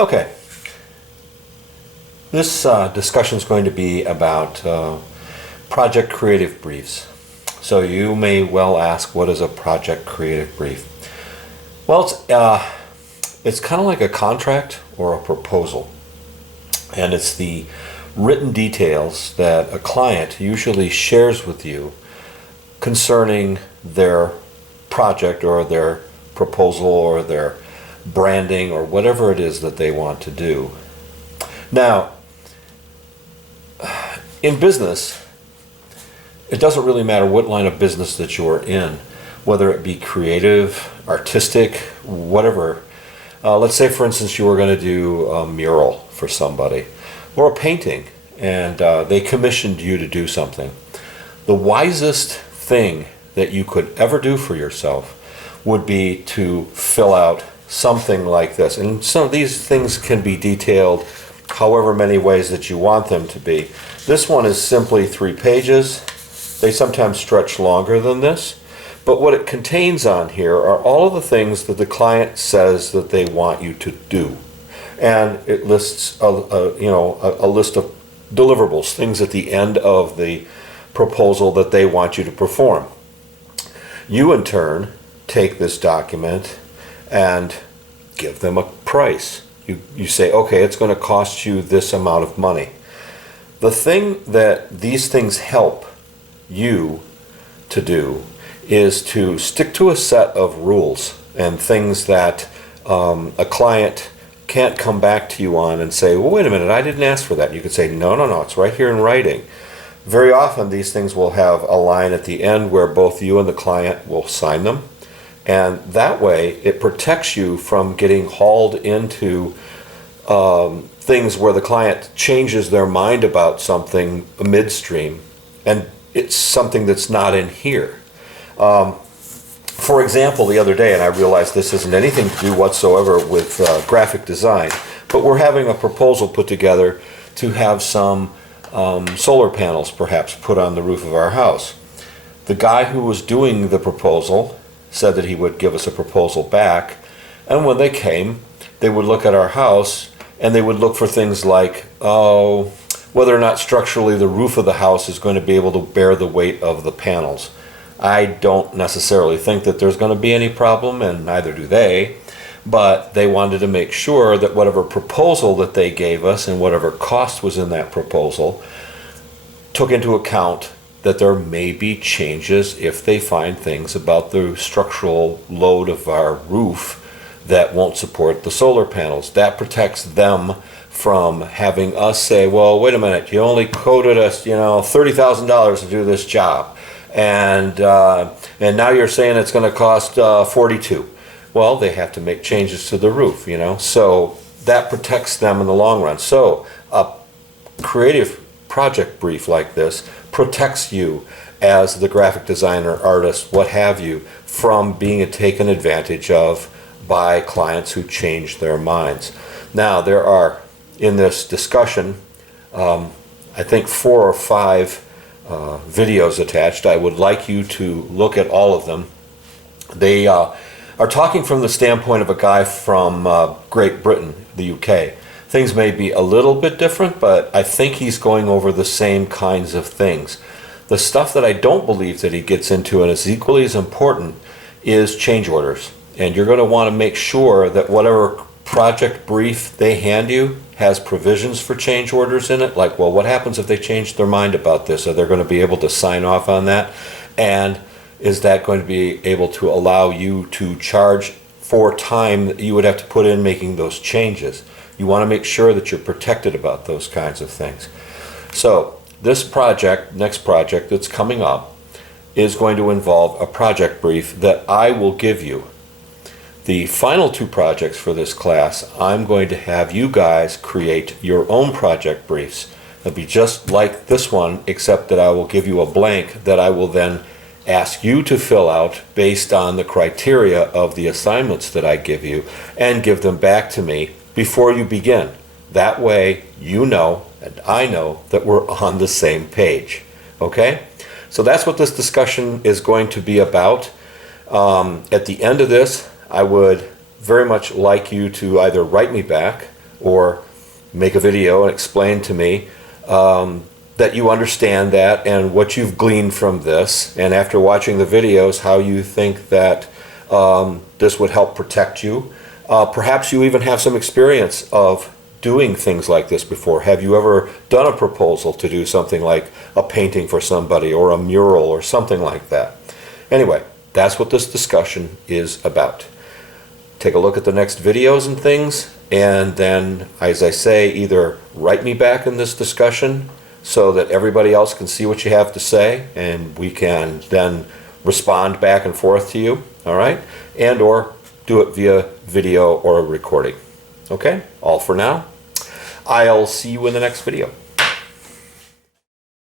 Okay, this discussion is going to be about project creative briefs. So you may well ask, what is a project creative brief? Well, it's kind of like a contract or a proposal, and it's the written details that a client usually shares with you concerning their project or their proposal or their branding or whatever it is that they want to do. Now, in business, it doesn't really matter what line of business that you're in, whether it be creative, artistic, whatever. Let's say, for instance, you were going to do a mural for somebody or a painting, and they commissioned you to do something. The wisest thing that you could ever do for yourself would be to fill out something like this. And some of these things can be detailed however many ways that you want them to be. This one is simply 3 pages. They sometimes stretch longer than this. But what it contains on here are all of the things that the client says that they want you to do. And it lists a list of deliverables, things at the end of the proposal that they want you to perform. You in turn take this document and give them a price. You say, okay, it's going to cost you this amount of money. The thing that these things help you to do is to stick to a set of rules and things that a client can't come back to you on and say, well, wait a minute, I didn't ask for that. You could say, no, it's right here in writing. Very often these things will have a line at the end where both you and the client will sign them. And that way it protects you from getting hauled into things where the client changes their mind about something midstream and it's something that's not in here. For example, the other day, and I realized this isn't anything to do whatsoever with graphic design, but we're having a proposal put together to have some solar panels perhaps put on the roof of our house. The guy who was doing the proposal said that he would give us a proposal back, and when they came, they would look at our house and they would look for things like, whether or not structurally the roof of the house is going to be able to bear the weight of the panels. I don't necessarily think that there's going to be any problem, and neither do they, but they wanted to make sure that whatever proposal that they gave us and whatever cost was in that proposal took into account that there may be changes if they find things about the structural load of our roof that won't support the solar panels. That protects them from having us say, well, wait a minute, you only quoted us, $30,000 to do this job, and now you're saying it's going to cost 42. Well, they have to make changes to the roof, so that protects them in the long run. So a creative project brief like this protects you as the graphic designer, artist, what have you, from being taken advantage of by clients who change their minds. Now, there are, in this discussion, I think 4 or 5 videos attached. I would like you to look at all of them. They are talking from the standpoint of a guy from Great Britain, the UK. Things may be a little bit different, but I think he's going over the same kinds of things. The stuff that I don't believe that he gets into, and is equally as important, is change orders. And you're going to want to make sure that whatever project brief they hand you has provisions for change orders in it. Like, well, what happens if they change their mind about this? Are they going to be able to sign off on that? And is that going to be able to allow you to charge for time that you would have to put in making those changes? You want to make sure that you're protected about those kinds of things. So this project, next project that's coming up, is going to involve a project brief that I will give you. The final 2 projects for this class, I'm going to have you guys create your own project briefs. It'll be just like this one, except that I will give you a blank that I will then ask you to fill out based on the criteria of the assignments that I give you, and give them back to me before you begin. That way you know, and I know, that we're on the same page. Okay? So that's what this discussion is going to be about. At the end of this, I would very much like you to either write me back or make a video and explain to me that you understand that and what you've gleaned from this, and after watching the videos, how you think that this would help protect you. Perhaps you even have some experience of doing things like this before. Have you ever done a proposal to do something like a painting for somebody or a mural or something like that? Anyway, that's what this discussion is about. Take a look at the next videos and things, and then, as I say, either write me back in this discussion so that everybody else can see what you have to say, and we can then respond back and forth to you, all right? And or do it via video or a recording. Okay, all for now. I'll see you in the next video.